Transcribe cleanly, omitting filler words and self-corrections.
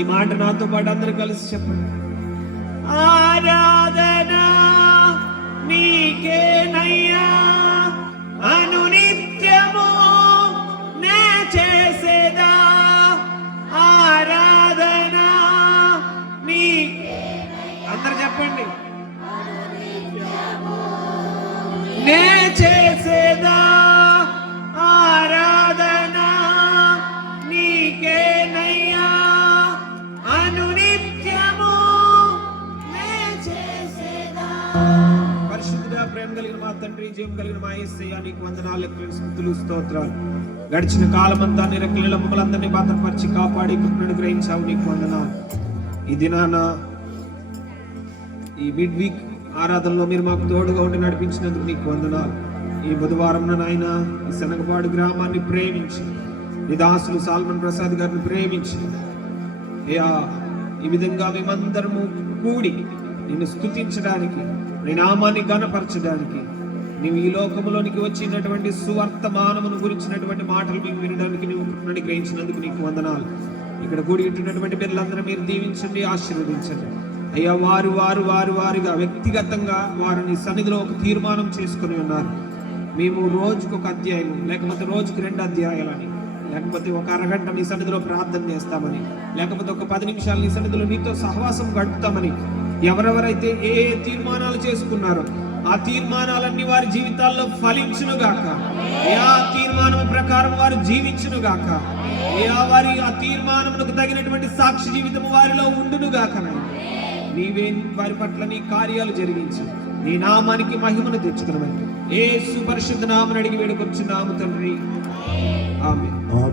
ఈ మాట నాతో పాటు అందరూ కలిసి చెప్పండి. ఆరాధన నీకేనయ్యా అనునిత్యము నే చేసేదా, ఆరాధన నీకే. అందరు చెప్పండి. నే చేసేదా ఆరాధన నీకేనయ్యా అనునిత్యము నే చేసేదా. పరిశుద్ధుడా, ప్రేమ కలిగిన మా తండ్రి, జీవం కలిగిన మా యేసయ్యా, నీకు వందనాలు, లెక్కలేని స్తుతులు, స్తోత్రాలు. గడిచిన కాలమంతా నీ రెక్కలలో మమ్మల్ని అందరినీ భద్రపరిచి కాపాడి కృపను గ్రహించావు, నీకు వందనాలు. ఈ దినాన ఈ మిడ్ వీక్ ఆరాధనలో మీరు మాకు తోడుగా ఉండి నడిపించినందుకు నీకు వందనాలు. ఈ బుధవారం నాయన ఈ శనగపాడు గ్రామాన్ని ప్రేమించి, నీ దాసులు సాల్మన్ ప్రసాద్ గారిని ప్రేమించి, అయ్యా ఈ విధంగా మేమందరము కూడి నిన్ను స్తుతించడానికి, నీ నామాన్ని ఘనపరచడానికి, నీవు ఈ లోకములోనికి వచ్చినటువంటి సువర్తమానమును గురించినటువంటి మాటలు మేము వినడానికి నీవు కృపను గ్రహించినందుకు నీకు వందనాలు. ఇక్కడ కూడి ఉంటున్నటువంటి పిల్లలందరూ మీరు దీవించండి, ఆశీర్వదించండి. అయ్యా వారుగా వ్యక్తిగతంగా వారిని సన్నిధిలో ఒక తీర్మానం చేసుకుని ఉన్నారు. మేము రోజుకు ఒక అధ్యాయం, లేకపోతే రోజుకు 2 అధ్యాయాలని, లేకపోతే ఒక అరగంట నీ సన్నిధిలో ప్రార్థన చేస్తామని, లేకపోతే ఒక 10 నిమిషాలు నీ సన్నిధిలో నీతో సహవాసం గడుపుతామని ఎవరెవరైతే ఏ తీర్మానాలు చేసుకున్నారో ఆ తీర్మానాలన్నీ వారి జీవితాల్లో ఫలించునుగాక. ఆ తీర్మానం ప్రకారం వారు జీవించునుగాక. వారి ఆ తీర్మానమునకు తగినటువంటి సాక్షి జీవితం వారిలో ఉండునుగాక. నీవే వారి పట్ల నీ కార్యాలు జరిగించి నీ నామానికి మహిమను తెచ్చుకున్నామని యేసు పరిశుద్ధ నామమున అడిగి వేడుకొచ్చున్నాము తండ్రి, ఆమేన్.